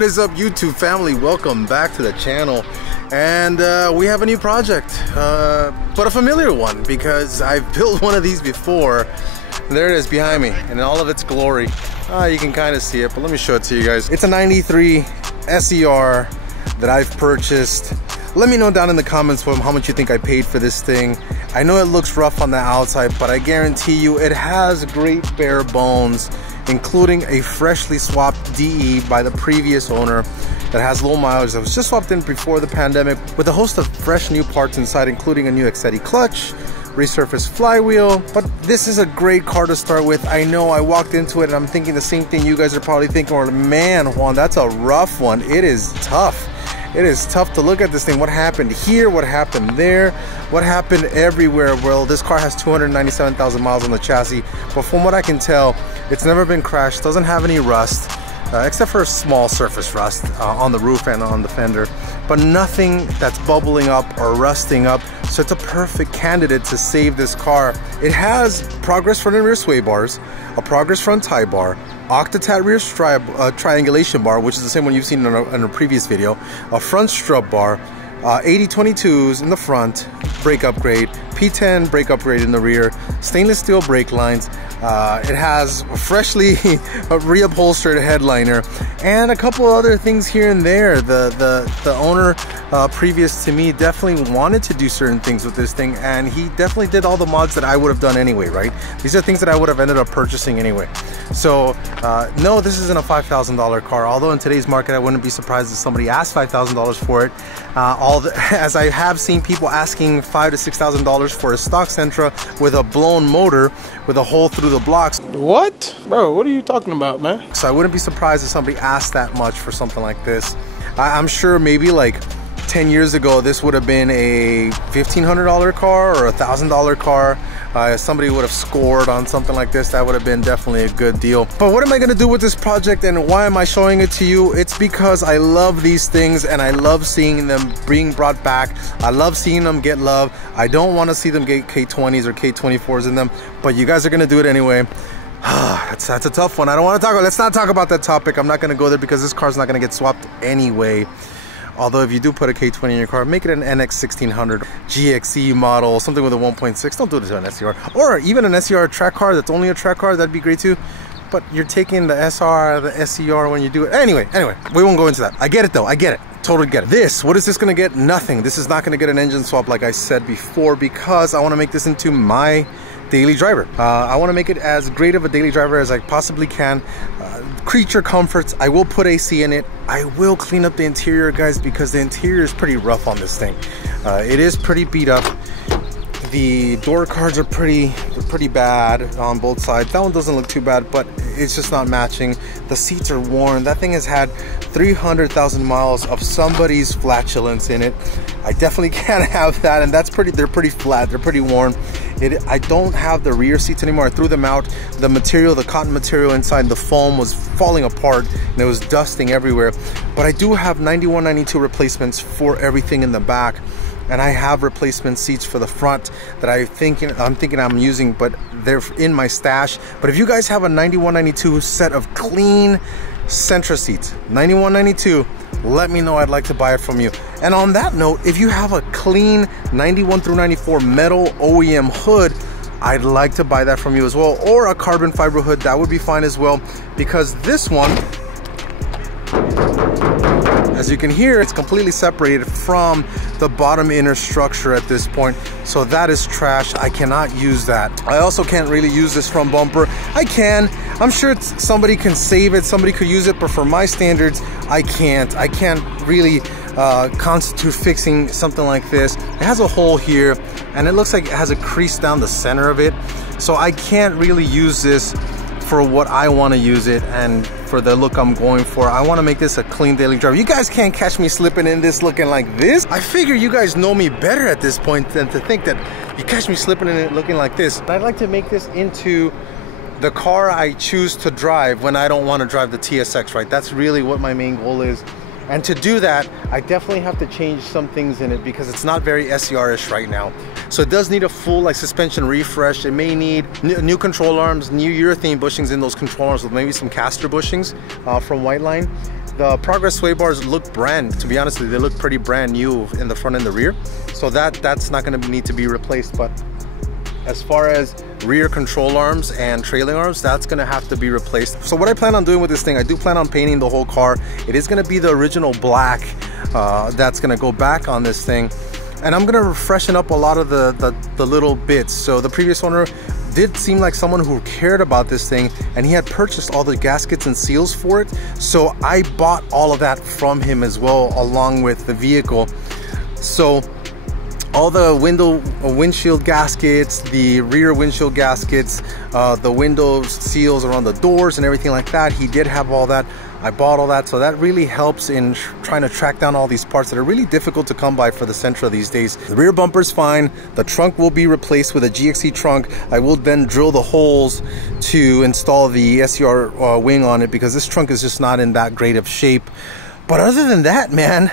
What is up, YouTube family? Welcome back to the channel. And we have a new project, but a familiar one because I've built one of these before. There it is behind me in all of its glory. You can kind of see it, but let me show it to you guys. It's a 93 SER that I've purchased. Let me know down in the comments how much you think I paid for this thing. I know it looks rough on the outside, but I guarantee you it has great bare bones, including a freshly swapped DE by the previous owner that has low mileage, that was just swapped in before the pandemic, with a host of fresh new parts inside, including a new Excetti clutch, resurfaced flywheel. But this is a great car to start with. I know I walked into it and I'm thinking the same thing you guys are probably thinking, or man, Juan, that's a rough one. It is tough. It is tough to look at this thing. What happened here? What happened there? What happened everywhere? Well, this car has 297,000 miles on the chassis, but from what I can tell, it's never been crashed, doesn't have any rust, except for a small surface rust on the roof and on the fender, but nothing that's bubbling up or rusting up. So it's a perfect candidate to save this car. It has progress front and rear sway bars, a progress front tie bar, octatat rear triangulation bar, which is the same one you've seen in a previous video, a front strut bar, 80/22s in the front, brake upgrade, P10 brake upgrade in the rear, stainless steel brake lines. It has a freshly reupholstered headliner and a couple other things here and there. The owner previous to me definitely wanted to do certain things with this thing, and he definitely did all the mods that I would have done anyway, right? These are things that I would have ended up purchasing anyway. So no, this isn't a $5,000 car, although in today's market I wouldn't be surprised if somebody asked $5,000 for it. As I have seen people asking $5,000 to $6,000 for a stock Sentra with a blown motor with a hole through the blocks. What? Bro, what are you talking about, man? So I wouldn't be surprised if somebody asked that much for something like this. I'm sure maybe like 10 years ago this would have been a $1,500 car or a $1,000 car. If somebody would have scored on something like this, that would have been definitely a good deal. But what am I going to do with this project, and why am I showing it to you? It's because I love these things and I love seeing them being brought back. I love seeing them get love. I don't want to see them get K20s or K24s in them, but you guys are going to do it anyway. That's a tough one. I don't want to talk about, let's not talk about that topic. I'm not going to go there because this car's not going to get swapped anyway. Although if you do put a K20 in your car, make it an NX 1600 GXE model, something with a 1.6. Don't do it to an SER, or even an SER track car that's only a track car. That'd be great too. But you're taking the SR, the SER when you do it. Anyway, we won't go into that. I get it though. I get it. Totally get it. This, what is this going to get? Nothing. This is not going to get an engine swap like I said before, because I want to make this into my daily driver. I want to make it as great of a daily driver as I possibly can. Creature comforts, I will put AC in it. I will clean up the interior, guys, because the interior is pretty rough on this thing. It is pretty beat up. The door cards are pretty bad on both sides. That one doesn't look too bad, but it's just not matching. The seats are worn. That thing has had 300,000 miles of somebody's flatulence in it. I definitely can't have that, and they're pretty flat, they're pretty worn. I don't have the rear seats anymore. I threw them out. The material, the cotton material inside, the foam was falling apart and it was dusting everywhere. But I do have 91, 92 replacements for everything in the back. And I have replacement seats for the front that I'm thinking I'm using, but they're in my stash. But if you guys have a 91, 92 set of clean Sentra seats, 91, 92, let me know. I'd like to buy it from you. And on that note, if you have a clean 91 through 94 metal OEM hood, I'd like to buy that from you as well, or a carbon fiber hood, that would be fine as well, because this one, as you can hear, it's completely separated from the bottom inner structure at this point. So that is trash. I cannot use that. I also can't really use this front bumper. I can. I'm sure somebody can save it. Somebody could use it, but for my standards, I can't. I can't really constitute fixing something like this. It has a hole here, and it looks like it has a crease down the center of it. So I can't really use this for what I want to use it and for the look I'm going for. I want to make this a clean daily driver. You guys can't catch me slipping in this looking like this. I figure you guys know me better at this point than to think that you catch me slipping in it looking like this. I'd like to make this into the car I choose to drive when I don't want to drive the TSX, right? That's really what my main goal is. And to do that, I definitely have to change some things in it because it's not very SER-ish right now. So it does need a full suspension refresh. It may need new control arms, new urethane bushings in those control arms with maybe some caster bushings from Whiteline. The Progress sway bars look to be honest with you, they look pretty brand new in the front and the rear. So that's not going to need to be replaced. But as far as rear control arms and trailing arms, that's going to have to be replaced. So what I plan on doing with this thing, I do plan on painting the whole car. It is going to be the original black that's going to go back on this thing. And I'm going to freshen up a lot of the little bits. So the previous owner did seem like someone who cared about this thing, and he had purchased all the gaskets and seals for it. So I bought all of that from him as well, along with the vehicle. So all the windshield gaskets, the rear windshield gaskets, the window seals around the doors and everything like that, he did have all that. I bought all that, so that really helps in trying to track down all these parts that are really difficult to come by for the Sentra these days. The rear bumper's fine. The trunk will be replaced with a GXC trunk. I will then drill the holes to install the SCR wing on it, because this trunk is just not in that great of shape. But other than that, man,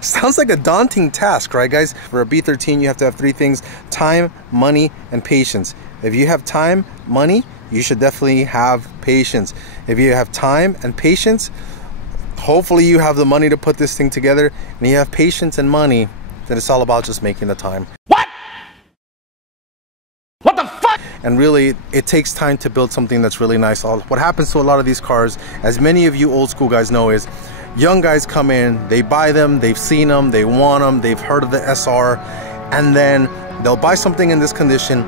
sounds like a daunting task, right guys? For a B13, you have to have 3 things: time, money, and patience. If you have time, money, you should definitely have patience. If you have time and patience, hopefully you have the money to put this thing together, and you have patience and money, then it's all about just making the time. What? What the fuck? And really, it takes time to build something that's really nice. What happens to a lot of these cars, as many of you old school guys know, is young guys come in, they buy them, they've seen them, they want them, they've heard of the SR, and then they'll buy something in this condition,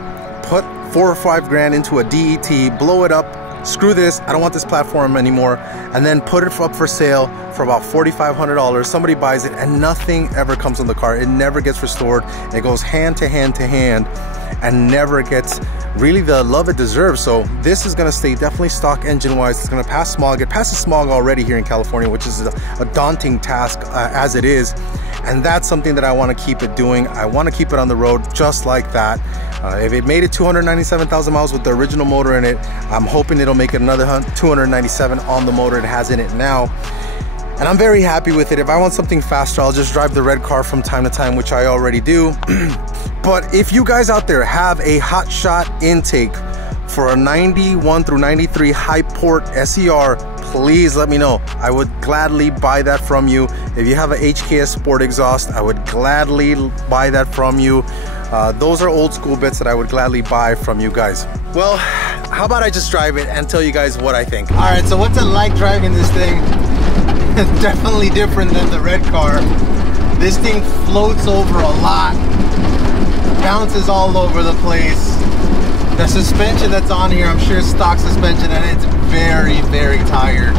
put 4 or 5 grand into a DET, blow it up, screw this, I don't want this platform anymore, and then put it up for sale for about $4,500. Somebody buys it and nothing ever comes on the car. It never gets restored. It goes hand to hand to hand and never gets really the love it deserves. So this is going to stay definitely stock engine wise. It's going to pass smog. It passes smog already here in California, which is a daunting task as it is. And that's something that I want to keep it doing. I want to keep it on the road just like that. If it made it 297,000 miles with the original motor in it, I'm hoping it'll make it another 297 on the motor it has in it now. And I'm very happy with it. If I want something faster, I'll just drive the red car from time to time, which I already do. But if you guys out there have a hot shot intake for a 91 through 93 high port SER, please let me know. I would gladly buy that from you. If you have a HKS Sport exhaust, I would gladly buy that from you. Those are old school bits that I would gladly buy from you guys. Well, how about I just drive it and tell you guys what I think. All right, so what's it like driving this thing? It's definitely different than the red car. This thing floats over a lot, bounces all over the place. The suspension that's on here, I'm sure it's stock suspension, and it's very, very tired.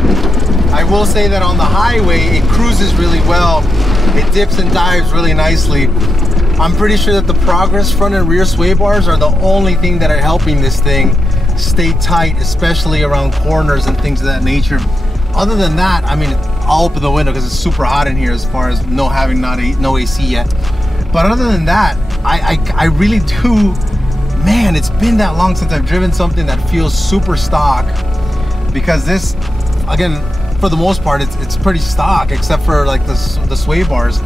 I will say that on the highway, it cruises really well. It dips and dives really nicely. I'm pretty sure that the Progress front and rear sway bars are the only thing that are helping this thing stay tight, especially around corners and things of that nature. Other than that, I mean, I'll open the window because it's super hot in here as far as no AC yet. But other than that, I really do, man, it's been that long since I've driven something that feels super stock, because this, again, for the most part, it's pretty stock, except for like the sway bars.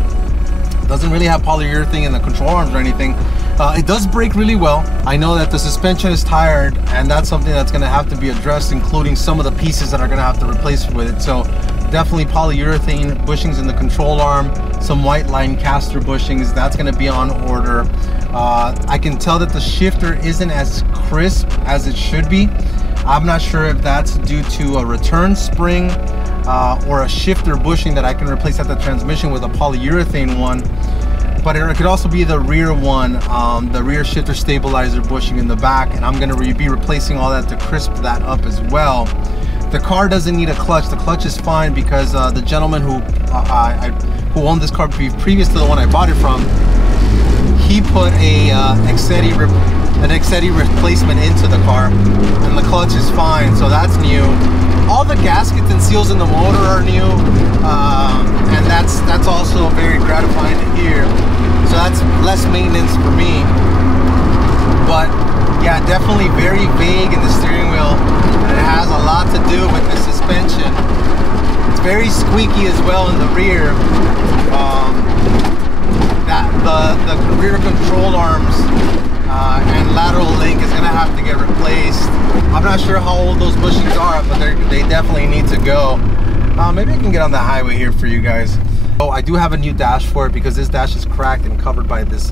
Doesn't really have polyurethane in the control arms or anything. It does brake really well. I know that the suspension is tired, and that's something that's going to have to be addressed, including some of the pieces that are going to have to replace with it. So definitely polyurethane bushings in the control arm, some white line caster bushings, that's going to be on order. I can tell that the shifter isn't as crisp as it should be. I'm not sure if that's due to a return spring or a shifter bushing that I can replace at the transmission with a polyurethane one. But it could also be the rear one, the rear shifter stabilizer bushing in the back, and I'm going to be replacing all that to crisp that up as well. The car doesn't need a clutch. The clutch is fine because the gentleman who owned this car previous to the one I bought it from, he put an Excetti replacement into the car, and the clutch is fine, so that's new. All the gaskets and seals in the motor are new, and that's also very gratifying to hear. So that's less maintenance for me. But yeah, definitely very vague in the steering wheel, and it has a lot to do with the suspension. It's very squeaky as well in the rear. The rear control arms and lateral link is gonna have to get replaced. I'm not sure how old those bushings are, but they definitely need to go. Maybe I can get on the highway here for you guys. Oh, I do have a new dash for it because this dash is cracked and covered by this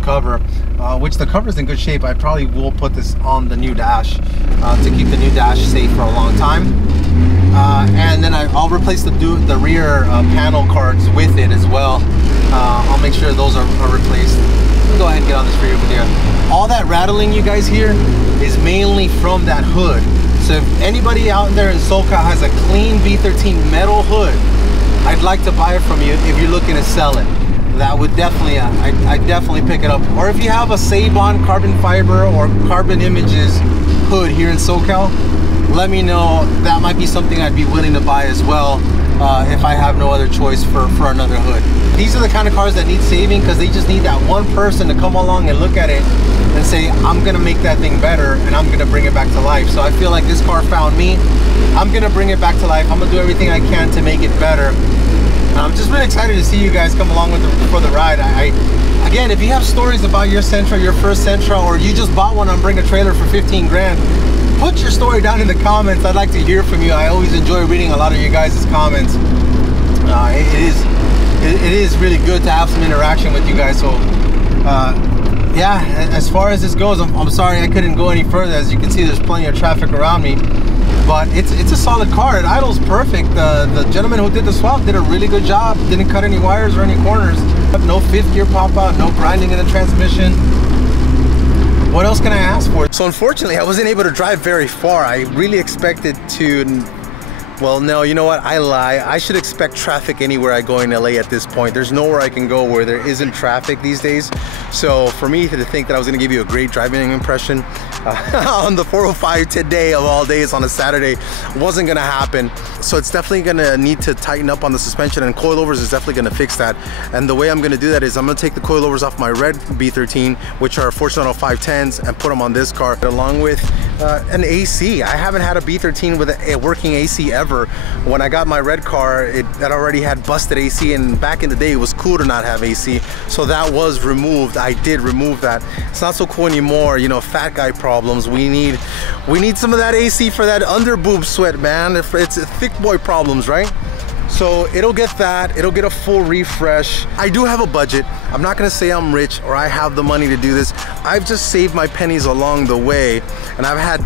cover, which the cover is in good shape. I probably will put this on the new dash to keep the new dash safe for a long time. And then I'll replace the rear panel cards with it as well. I'll make sure those are replaced. Let me go ahead and get on this rear video. All that rattling you guys hear is mainly from that hood. So if anybody out there in SoCal has a clean V13 metal hood, I'd like to buy it from you if you're looking to sell it. That would definitely, I'd definitely pick it up. Or if you have a Save-On carbon fiber or Carbon Images hood here in SoCal, let me know. That might be something I'd be willing to buy as well if I have no other choice for another hood. These are the kind of cars that need saving because they just need that one person to come along and look at it and say, I'm gonna make that thing better and I'm gonna bring it back to life. So I feel like this car found me. I'm gonna bring it back to life. I'm gonna do everything I can to make it better. I'm just really excited to see you guys come along for the ride. Again, if you have stories about your Sentra, your first Sentra, or you just bought one on Bring a Trailer for 15 grand, put your story down in the comments. I'd like to hear from you. I always enjoy reading a lot of you guys' comments. It is really good to have some interaction with you guys. So yeah, as far as this goes, I'm sorry I couldn't go any further. As you can see, there's plenty of traffic around me, but it's a solid car. It idles perfect. The gentleman who did the swap did a really good job. Didn't cut any wires or any corners. No fifth gear pop out, no grinding in the transmission. What else can I ask for? So unfortunately, I wasn't able to drive very far. I really expected to, well, no, you know what? I lie. I should expect traffic anywhere I go in LA at this point. There's nowhere I can go where there isn't traffic these days. So for me to think that I was gonna give you a great driving impression on the 405 today of all days on a Saturday wasn't gonna happen. So it's definitely gonna need to tighten up on the suspension, and coilovers is definitely gonna fix that. And the way I'm gonna do that is I'm gonna take the coilovers off my red B13, which are Fortunato 510s, and put them on this car, along with an AC. I haven't had a B13 with a working AC ever. When I got my red car, it already had busted AC, and back in the day it was cool to not have AC. So that was removed. I did remove that. It's not so cool anymore, you know, fat guy problems. We need some of that AC for that under boob sweat, man. If it's thick boy problems, right? So it'll get that, it'll get a full refresh. I do have a budget. I'm not gonna say I'm rich or I have the money to do this. I've just saved my pennies along the way, and I've had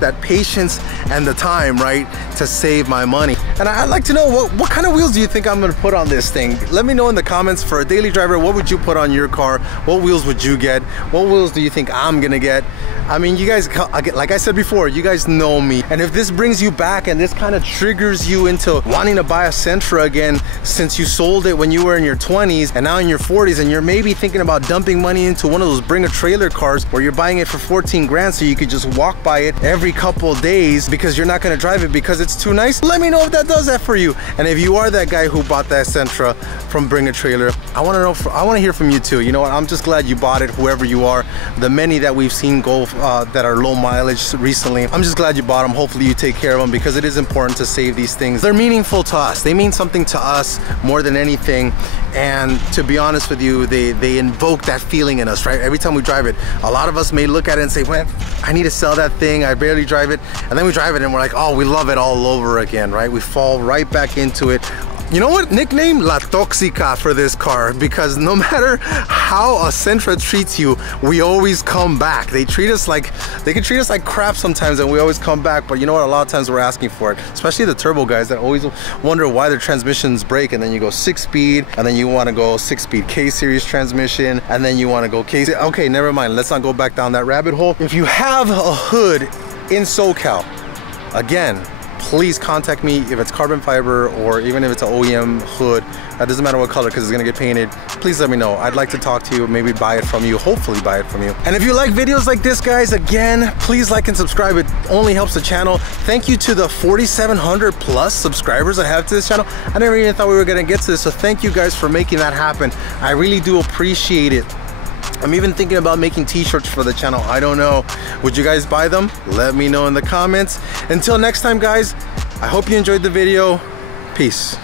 that patience and the time, right, to save my money. And I'd like to know, what kind of wheels do you think I'm gonna put on this thing? Let me know in the comments. For a daily driver, what would you put on your car? What wheels would you get? What wheels do you think I'm gonna get? I mean, you guys, like I said before, you guys know me. And if this brings you back and this kind of triggers you into wanting to buy a Sentra again, since you sold it when you were in your 20s and now in your 40s, and you're maybe thinking about dumping money into one of those Bring a Trailer cars where you're buying it for 14 grand so you could just walk by it every couple of days because you're not gonna drive it because it's too nice, let me know if that does that for you. And if you are that guy who bought that Sentra from Bring a Trailer, I wanna hear from you too. You know what, I'm just glad you bought it, whoever you are. The many that we've seen go that are low mileage recently, I'm just glad you bought them. Hopefully you take care of them, because it is important to save these things. They're meaningful to us. They mean something to us more than anything. And to be honest with you, they invoke that feeling in us, right? Every time we drive it, a lot of us may look at it and say, well, I need to sell that thing, I barely drive it. And then we drive it and we're like, oh, we love it all over again, right? We fall right back into it. You know what? Nickname La Toxica for this car, because no matter how a Sentra treats you, we always come back. They can treat us like crap sometimes, and we always come back. But you know what? A lot of times we're asking for it, especially the turbo guys that always wonder why their transmissions break, and then you go 6-speed, and then you want to go 6-speed K-series transmission, and then you want to go K. Okay, never mind. Let's not go back down that rabbit hole. If you have a hood in SoCal, again, please contact me if it's carbon fiber or even if it's an OEM hood. That doesn't matter what color, because it's gonna get painted. Please let me know. I'd like to talk to you, maybe buy it from you, hopefully buy it from you. And if you like videos like this, guys, again, please like and subscribe. It only helps the channel. Thank you to the 4,700 plus subscribers I have to this channel. I never even thought we were gonna get to this, so thank you guys for making that happen. I really do appreciate it. I'm even thinking about making t-shirts for the channel. I don't know. Would you guys buy them? Let me know in the comments. Until next time, guys, I hope you enjoyed the video. Peace.